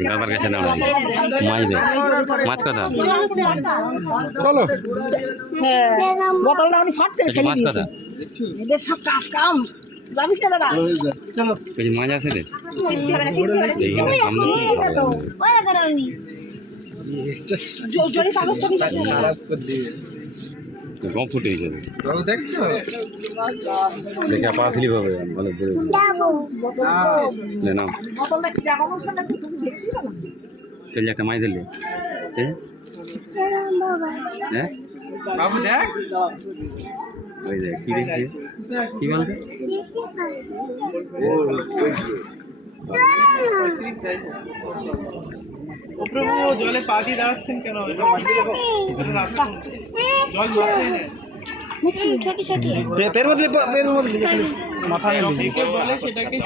দাদার কাছে নাও মাছ দে মাছ কথা চলো বোতলটা আমি ফাট করে ফেলে মাছ কথা এদের সব কাজ কাম যাবিস না দাদা চলো কিছু মাছ আছে রে এইখানে সামনে জোরে কাগজটা কম ফুটে গেছে দেখছো দেখে পা স্লিপ হবে ভালো করে না বোতলটা কি রাখবো না চল একটা মাছ দিলে হ্যাঁ বাবু দেখ ওই দেখ কি দেখছি কি বলতে জলে পা দিয়ে দাঁড়াচ্ছেন কেন জল छोटी छोटी है পের মধ্যে মাথা বলে সেটাকে